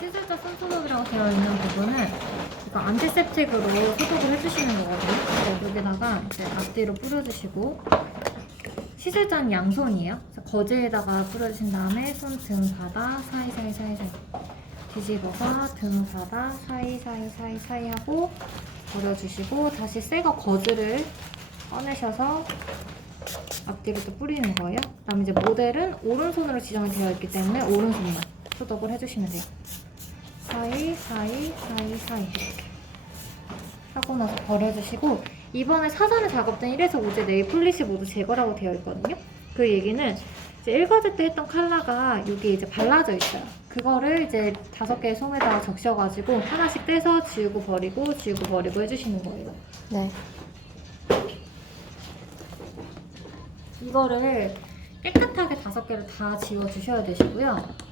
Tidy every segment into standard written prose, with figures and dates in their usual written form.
시술자 손소독이라고 되어 있는 부분은 이거 안티셉틱으로 소독을 해주시는 거거든요. 그래서 여기다가 이제 앞뒤로 뿌려주시고, 시술자는 양손이에요. 그래서 거즈에다가 뿌려주신 다음에 손 등 바다 사이사이 뒤집어서 등 바다 사이사이 하고 버려주시고, 다시 새거 거즈를 꺼내셔서 앞뒤로 또 뿌리는 거예요. 그다음에 이제 모델은 오른손으로 지정이 되어 있기 때문에 오른손만 소독을 해주시면 돼요. 사이 이렇게 하고 나서 버려주시고, 이번에 사전에 작업된 1에서 5제 네일 폴리시 모두 제거라고 되어 있거든요. 그 얘기는 이제 1과제 때 했던 컬러가 여기 이제 발라져 있어요. 그거를 이제 5개의 솜에다가 적셔가지고 하나씩 떼서 지우고 버리고 해주시는 거예요. 네. 이거를 깨끗하게 5개를 다 지워주셔야 되시고요.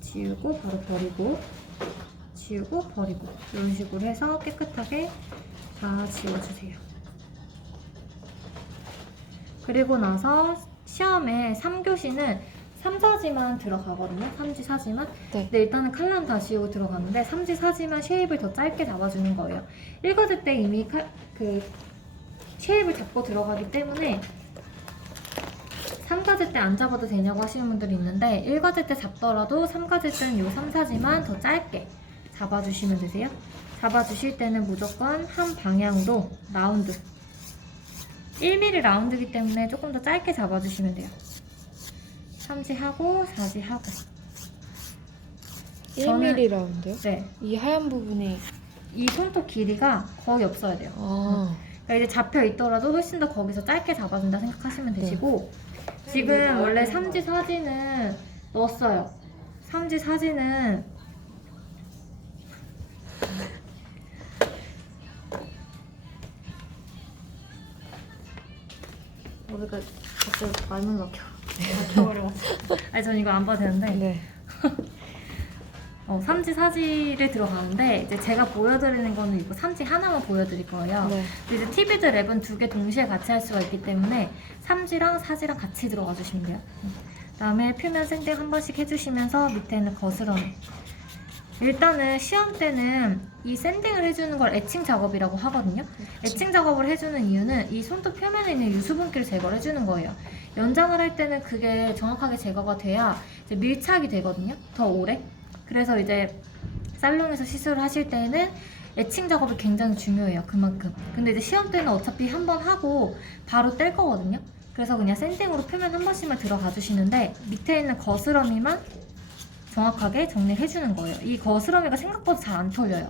지우고 바로 버리고, 지우고 버리고, 이런 식으로 해서 깨끗하게 다 지워주세요. 그리고 나서 시험에 3교시는 3, 4지만 들어가거든요. 3지, 4지만. 네. 근데 일단은 컬러는 다 지우고 들어가는데 3지, 4지만 쉐입을 더 짧게 잡아주는 거예요. 1과제 때 이미 쉐입을 잡고 들어가기 때문에 3과제 때 안 잡아도 되냐고 하시는 분들이 있는데, 1과제 때 잡더라도 3과제 때는 요 3, 4지만 더 짧게 잡아주시면 되세요. 잡아주실 때는 무조건 한 방향으로 라운드, 1mm 라운드이기 때문에 조금 더 짧게 잡아주시면 돼요. 3지 하고 4지 하고. 1mm 라운드요? 네, 이 하얀 부분이 이 손톱 길이가 거의 없어야 돼요. 그러니까 이제 잡혀 있더라도 훨씬 더 거기서 짧게 잡아준다 생각하시면 되시고, 지금 원래 3지, 4지는 넣었어요. 3지, 4지는 우리가 갑자기 말문 막혀버려가지고. 아니, 전 이거 안 봐도 되는데. 네. 3지, 4지를 들어가는데, 이제 제가 보여드리는 거는 이거 3지 하나만 보여드릴 거예요. 네. 이제 티비드 랩은 2개 동시에 같이 할 수가 있기 때문에 3지랑 4지랑 같이 들어가 주시면 돼요. 그다음에 표면 샌딩 한 번씩 해주시면서 밑에는 거스러미. 일단은 시험 때는 이 샌딩을 해주는 걸 에칭 작업이라고 하거든요. 에칭 작업을 해주는 이유는 이 손톱 표면에 있는 유수분기를 제거를 해주는 거예요. 연장을 할 때는 그게 정확하게 제거가 돼야 이제 밀착이 되거든요. 더 오래. 그래서 이제 살롱에서 시술을 하실 때는 에칭 작업이 굉장히 중요해요. 그만큼. 근데 이제 시험 때는 어차피 한 번 하고 바로 뗄 거거든요. 그래서 그냥 샌딩으로 표면 한 번씩만 들어가 주시는데, 밑에 있는 거스러미만 정확하게 정리를 해주는 거예요. 이 거스러미가 생각보다 잘 안 털려요.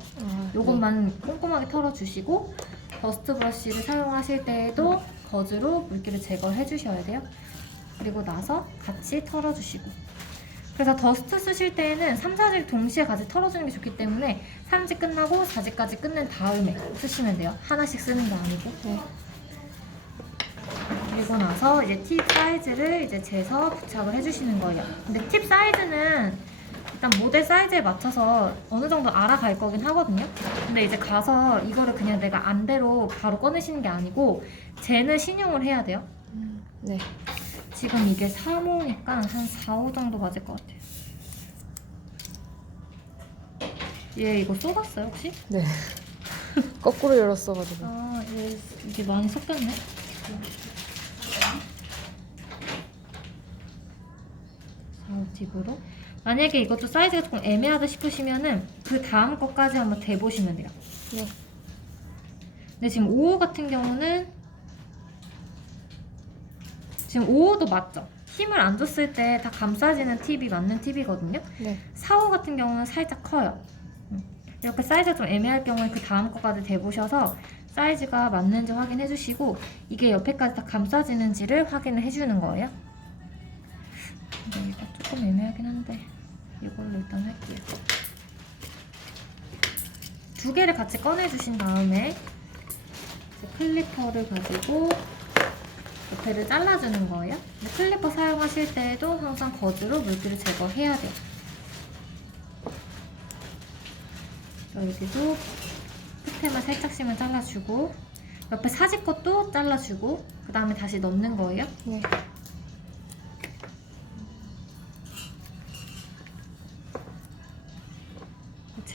요것만 꼼꼼하게 털어주시고, 더스트 브러쉬를 사용하실 때에도 거즈로 물기를 제거를 해주셔야 돼요. 그리고 나서 같이 털어주시고. 그래서 더스트 쓰실 때에는 3, 4지를 동시에 같이 털어주는 게 좋기 때문에 3지 끝나고 4지까지 끝낸 다음에 쓰시면 돼요. 하나씩 쓰는 게 아니고. 네. 그리고 나서 이제 팁 사이즈를 이제 재서 부착을 해주시는 거예요. 근데 팁 사이즈는 일단 모델 사이즈에 맞춰서 어느 정도 알아갈 거긴 하거든요. 근데 이제 가서 이거를 그냥 내가 안대로 바로 꺼내시는 게 아니고 쟤는 신용을 해야 돼요. 네. 지금 이게 3호니까 한 4, 5 정도 맞을 것 같아요. 얘 이거 쏟았어요 혹시? 네. 거꾸로 열었어가지고. 아, 이게 많이 섞였네. 4팁으로. 만약에 이것도 사이즈가 조금 애매하다 싶으시면은 그 다음 것까지 한번 대보시면 돼요. 네. 근데 지금 5호 같은 경우는 지금 5호도 맞죠? 힘을 안 줬을 때 다 감싸지는 팁이 맞는 팁이거든요. 네. 4호 같은 경우는 살짝 커요. 이렇게 사이즈가 좀 애매할 경우에 그 다음 것까지 대보셔서 사이즈가 맞는지 확인해 주시고, 이게 옆에까지 다 감싸지는지를 확인을 해주는 거예요. 근데 이거 조금 애매하긴 한데 이걸로 일단 할게요. 2개를 같이 꺼내주신 다음에 이제 클리퍼를 가지고 옆에를 잘라주는 거예요. 근데 클리퍼 사용하실 때에도 항상 거즈로 물기를 제거해야 돼요. 여기도 끝에만 살짝씩만 잘라주고, 옆에 사지 것도 잘라주고, 그 다음에 다시 넣는 거예요. 네.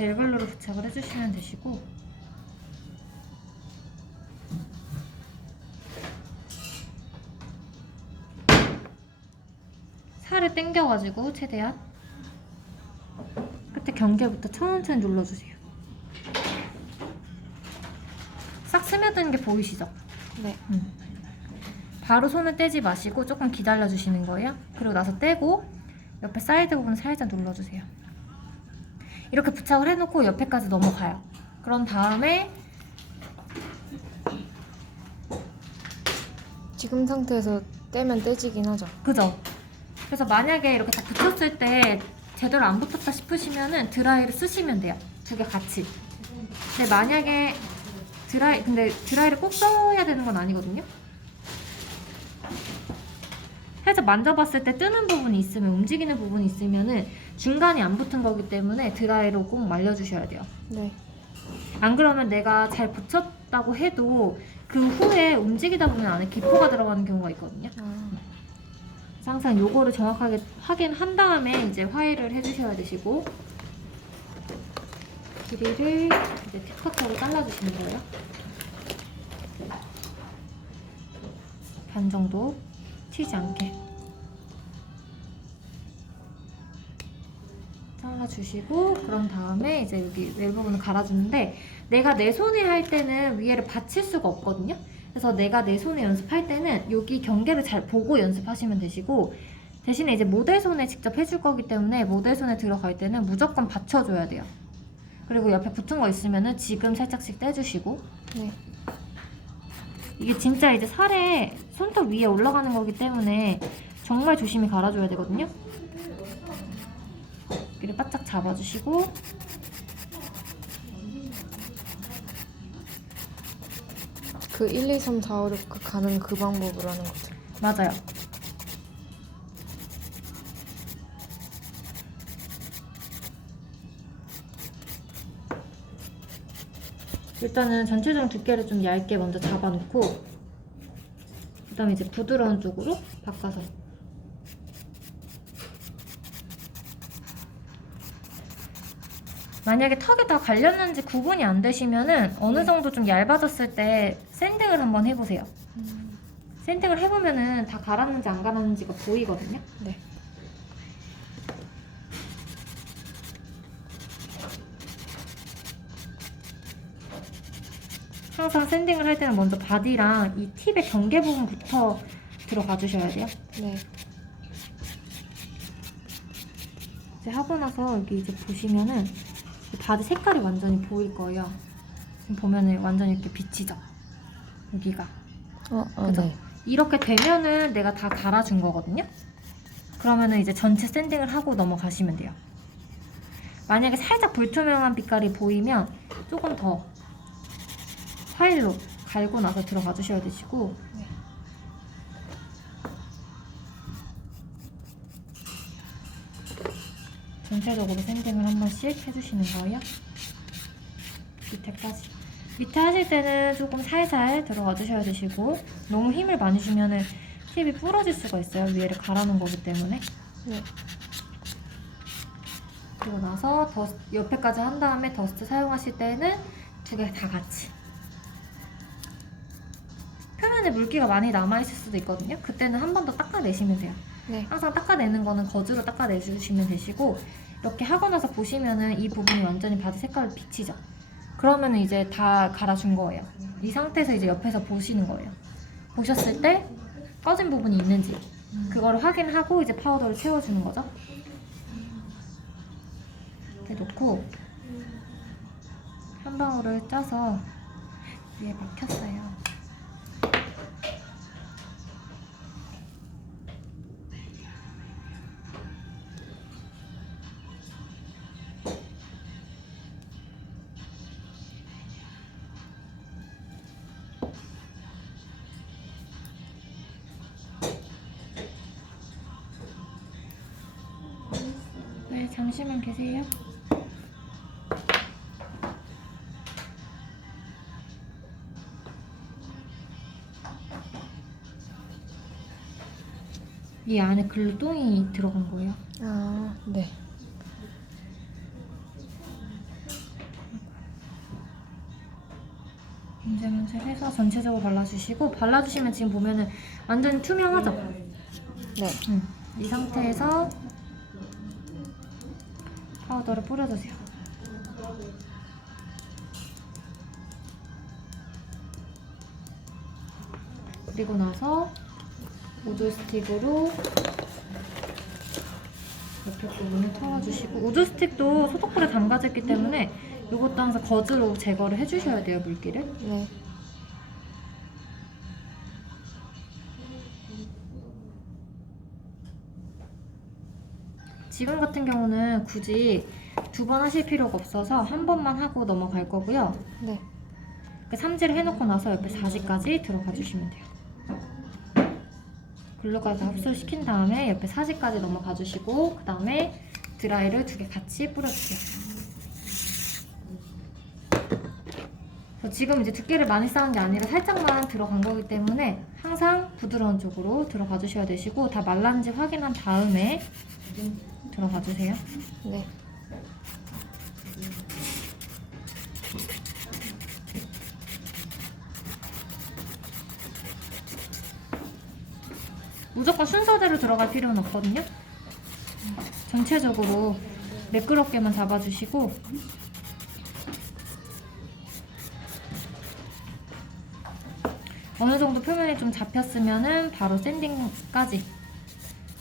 젤글루로 부착을 해주시면 되시고 살을 당겨가지고 최대한 끝에 경계부터 천천히 눌러주세요. 싹 스며드는 게 보이시죠? 네. 바로 손을 떼지 마시고 조금 기다려주시는 거예요. 그리고 나서 떼고 옆에 사이드 부분 살짝 눌러주세요. 이렇게 부착을 해놓고 옆에까지 넘어가요. 그런 다음에 지금 상태에서 떼면 떼지긴 하죠. 그죠? 그래서 만약에 이렇게 다 붙였을 때 제대로 안 붙었다 싶으시면은 드라이를 쓰시면 돼요. 두 개 같이. 근데 만약에 근데 드라이를 꼭 써야 되는 건 아니거든요. 살짝 만져봤을 때 뜨는 부분이 있으면, 움직이는 부분이 있으면은 중간이 안 붙은 거기 때문에 드라이로 꼭 말려주셔야 돼요. 네. 안 그러면 내가 잘 붙였다고 해도 그 후에 움직이다 보면 안에 기포가 들어가는 경우가 있거든요. 그래서 항상 요거를 정확하게 확인한 다음에 이제 화해를 해주셔야 되시고, 길이를 이제 팁커터로 잘라주시는 거예요. 반 정도 튀지 않게 잘라주시고, 그런 다음에 이제 여기 웰 부분을 갈아주는데, 내가 내 손에 할 때는 위에를 받칠 수가 없거든요. 그래서 내가 내 손에 연습할 때는 여기 경계를 잘 보고 연습하시면 되시고, 대신에 이제 모델 손에 직접 해줄 거기 때문에 모델 손에 들어갈 때는 무조건 받쳐줘야 돼요. 그리고 옆에 붙은 거 있으면은 지금 살짝씩 떼주시고. 네. 이게 진짜 이제 살에 손톱 위에 올라가는 거기 때문에 정말 조심히 갈아줘야 되거든요. 여기를 바짝 잡아주시고, 그 1, 2, 3, 4, 5, 6 가는 그 방법으로 하는 거죠. 맞아요. 일단은 전체적인 두께를 좀 얇게 먼저 잡아놓고, 그 다음에 이제 부드러운 쪽으로 바꿔서. 만약에 턱이 다 갈렸는지 구분이 안 되시면은 어느 정도 좀 얇아졌을 때 샌딩을 한번 해보세요. 샌딩을 해보면은 다 갈았는지 안 갈았는지가 보이거든요. 네. 항상 샌딩을 할 때는 먼저 바디랑 이 팁의 경계 부분부터 들어가 주셔야 돼요. 네. 이제 하고 나서 여기 이제 보시면은 이 바디 색깔이 완전히 보일 거예요. 지금 보면은 완전히 이렇게 비치죠? 여기가. 그죠? 네. 이렇게 되면은 내가 다 갈아준 거거든요. 그러면은 이제 전체 샌딩을 하고 넘어가시면 돼요. 만약에 살짝 불투명한 빛깔이 보이면 조금 더 파일로 갈고 나서 들어가 주셔야 되시고, 네. 전체적으로 샌딩을 한 번씩 해주시는 거예요. 밑에까지. 밑에 하실 때는 조금 살살 들어가 주셔야 되시고, 너무 힘을 많이 주면은 팁이 부러질 수가 있어요. 위에를 갈아놓은 거기 때문에. 네. 그리고 나서 옆에까지 한 다음에 더스트 사용하실 때는 두 개 다 같이. 표면에 물기가 많이 남아있을 수도 있거든요. 그때는 한 번 더 닦아내시면 돼요. 네. 항상 닦아내는 거는 거즈로 닦아내주시면 되시고, 이렇게 하고 나서 보시면은 이 부분이 완전히 바디 색깔을 비치죠. 그러면은 이제 다 갈아준 거예요. 이 상태에서 이제 옆에서 보시는 거예요. 보셨을 때 꺼진 부분이 있는지 그거를 확인하고 이제 파우더를 채워주는 거죠. 이렇게 놓고 한 방울을 짜서 위에 막혔어요. 네, 잠시만 계세요. 이 안에 글루똥이 들어간 거예요. 네. 해서 전체적으로 발라주시고, 발라주시면 지금 보면은 완전 투명하죠? 네. 이 상태에서 파우더를 뿌려주세요. 그리고 나서 우드 스틱으로 옆에 부분을 털어주시고, 우드 스틱도 소독물에 담가져 있기 때문에 이것도 항상 거즈로 제거를 해주셔야 돼요, 물기를. 네. 지금 같은 경우는 굳이 2번 하실 필요가 없어서 한 번만 하고 넘어갈 거고요. 네. 삼지를 해놓고 나서 옆에 4지까지 들어가 주시면 돼요. 글루가 다 흡수시킨 다음에 옆에 4지까지 넘어가 주시고, 그 다음에 드라이를 2개 같이 뿌려주세요. 지금 이제 두께를 많이 쌓은 게 아니라 살짝만 들어간 거기 때문에 항상 부드러운 쪽으로 들어가 주셔야 되시고, 다 말랐는지 확인한 다음에 들어가 주세요. 네. 무조건 순서대로 들어갈 필요는 없거든요. 전체적으로 매끄럽게만 잡아주시고, 어느 정도 표면이 좀 잡혔으면은 바로 샌딩까지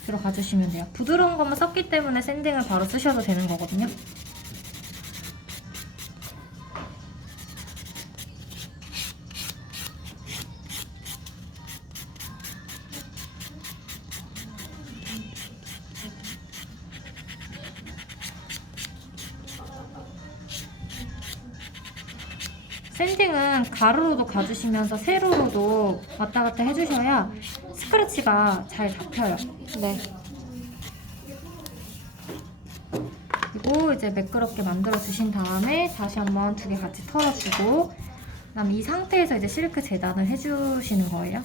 들어가 주시면 돼요. 부드러운 것만 썼기 때문에 샌딩을 바로 쓰셔도 되는 거거든요. 샌딩은 가로로도 가주시면서 세로로도 왔다 갔다 해주셔야 스크래치가 잘 잡혀요. 네. 그리고 이제 매끄럽게 만들어 주신 다음에 다시 한번 2개 같이 털어주고, 그다음 이 상태에서 이제 실크 재단을 해주시는 거예요.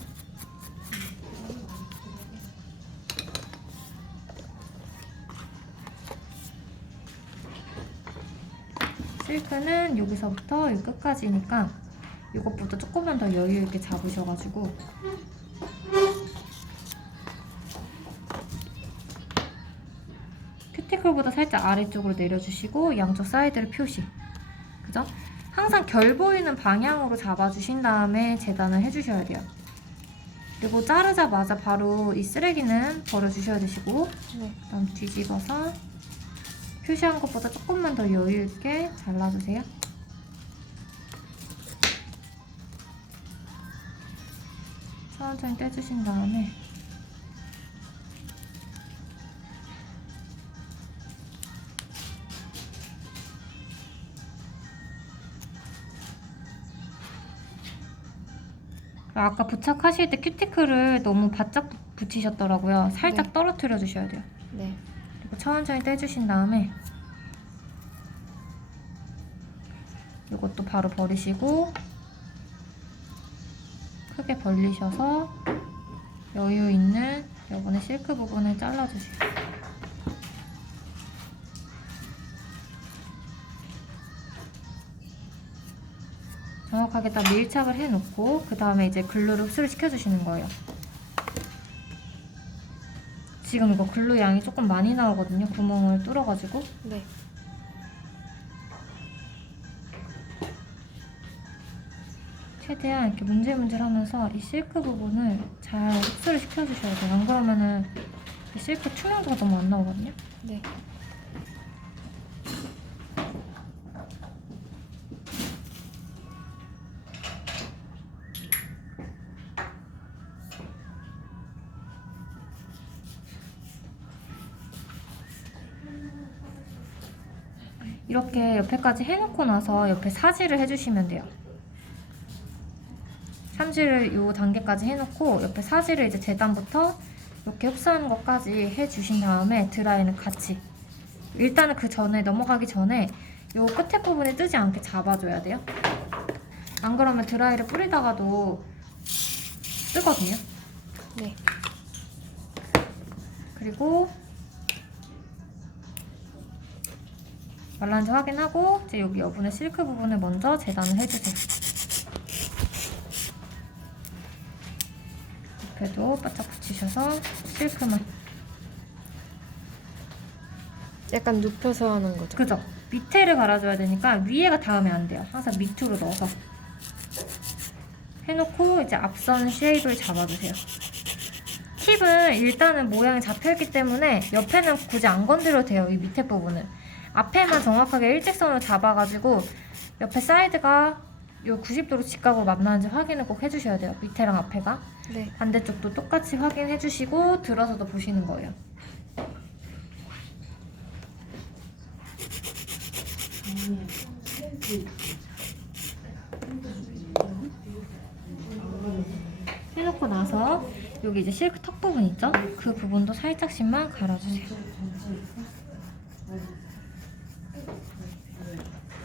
실크는 여기서부터 여기 끝까지니까 이것보다 조금만 더 여유 있게 잡으셔가지고 큐티클보다 살짝 아래쪽으로 내려주시고 양쪽 사이드를 표시. 그죠? 항상 결 보이는 방향으로 잡아주신 다음에 재단을 해주셔야 돼요. 그리고 자르자마자 바로 이 쓰레기는 버려주셔야 되시고, 네. 그다음 뒤집어서 표시한 것보다 조금만 더 여유 있게 잘라주세요. 천천히 떼주신 다음에 아까 부착하실 때 큐티클을 너무 바짝 붙이셨더라고요. 살짝 네. 떨어뜨려 주셔야 돼요. 네. 그리고 천천히 떼주신 다음에 이것도 바로 버리시고 크게 벌리셔서 여유 있는 이번에 실크 부분을 잘라주세요. 정확하게 딱 밀착을 해놓고 그 다음에 이제 글루를 흡수를 시켜주시는 거예요. 지금 이거 글루 양이 조금 많이 나오거든요. 구멍을 뚫어가지고. 네. 최대한 이렇게 문질문질하면서 이 실크 부분을 잘 흡수를 시켜주셔야 돼요. 안 그러면은 이 실크 투명도가 너무 안 나오거든요. 네. 이렇게 옆에까지 해놓고 나서 옆에 사지를 해주시면 돼요. 삼지를 이 단계까지 해놓고 옆에 사지를 이제 재단부터 이렇게 흡수하는 것까지 해주신 다음에 드라이는 같이. 일단은 그 전에 넘어가기 전에 이 끝에 부분이 뜨지 않게 잡아줘야 돼요. 안 그러면 드라이를 뿌리다가도 뜨거든요. 네. 그리고 말랐는지 확인하고 이제 여기 여분의 실크 부분을 먼저 재단을 해주세요. 여기도 바짝 붙이셔서 실크만. 약간 눕혀서 하는 거죠. 그죠? 밑에를 갈아줘야 되니까 위에가 닿으면 안 돼요. 항상 밑으로 넣어서 해놓고 이제 앞선 쉐입을 잡아주세요. 팁은 일단은 모양이 잡혀있기 때문에 옆에는 굳이 안 건드려도 돼요. 이 밑에 부분은. 앞에만 정확하게 일직선으로 잡아가지고 옆에 사이드가 요 90도로 직각으로 만나는지 확인을 꼭 해주셔야 돼요. 밑에랑 앞에가. 네. 반대쪽도 똑같이 확인해주시고 들어서도 보시는 거예요. 해놓고 나서 여기 이제 실크 턱 부분 있죠? 그 부분도 살짝씩만 갈아주세요.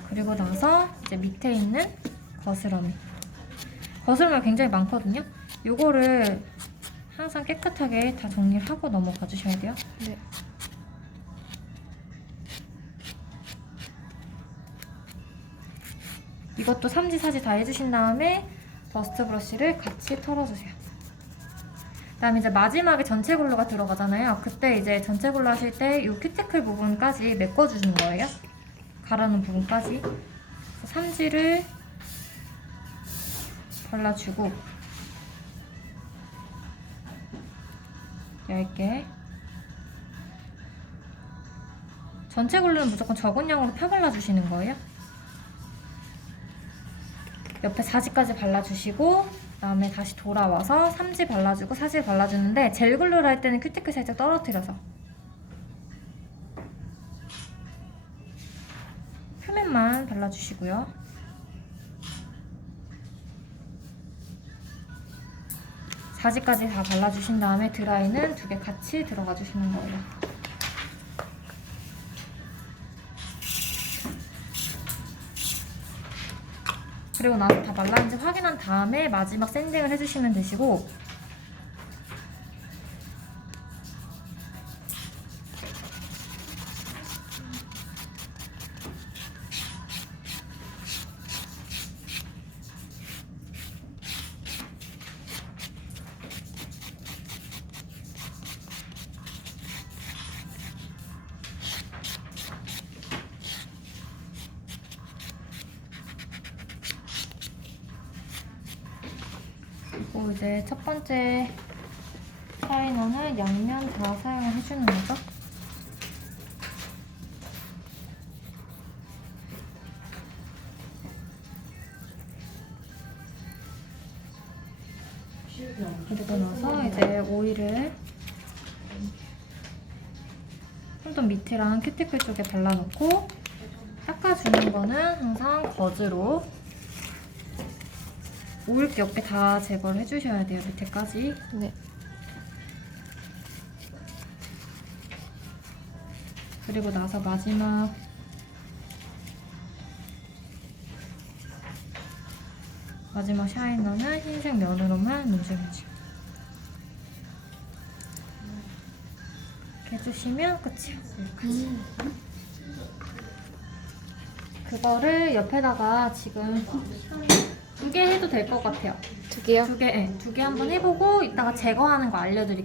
그리고 나서 이제 밑에 있는 거스러미. 거스러미가 굉장히 많거든요? 요거를 항상 깨끗하게 다 정리를 하고 넘어가 주셔야 돼요. 네. 이것도 3지, 4지 다 해주신 다음에 버스트 브러쉬를 같이 털어주세요. 그다음에 이제 마지막에 전체 굴러가 들어가잖아요. 그때 이제 전체 굴러 하실 때 이 큐티클 부분까지 메꿔주는 거예요. 가라는 부분까지. 3지를 발라주고 얇게. 전체 굴러는 무조건 적은 양으로 펴발라주시는 거예요. 옆에 4지까지 발라주시고 그다음에 다시 돌아와서 3지 발라주고 4지 발라주는데 젤 글루를 할 때는 큐티클 살짝 떨어뜨려서 표면만 발라주시고요. 4지까지 다 발라주신 다음에 드라이는 2개 같이 들어가 주시는 거예요. 그리고 나서 다 말랐는지 확인한 다음에 마지막 샌딩을 해주시면 되시고 그리고 이제 첫 번째 샤이너는 양면 다 사용을 해주는 거죠. 그리고 나서 이제 오일을 손톱 밑이랑 큐티클 쪽에 발라놓고 닦아주는 거는 항상 거즈로 오일기 없게 다 제거를 해주셔야 돼요, 밑에까지. 네. 그리고 나서 마지막 샤이너는 흰색 면으로만 문질문질 이렇게 해주시면 끝이에요. 그거를 옆에다가 지금 2개 해도 될 것 같아요. 2개요? 2개 한번 해보고 이따가 제거하는 거 알려드릴게요.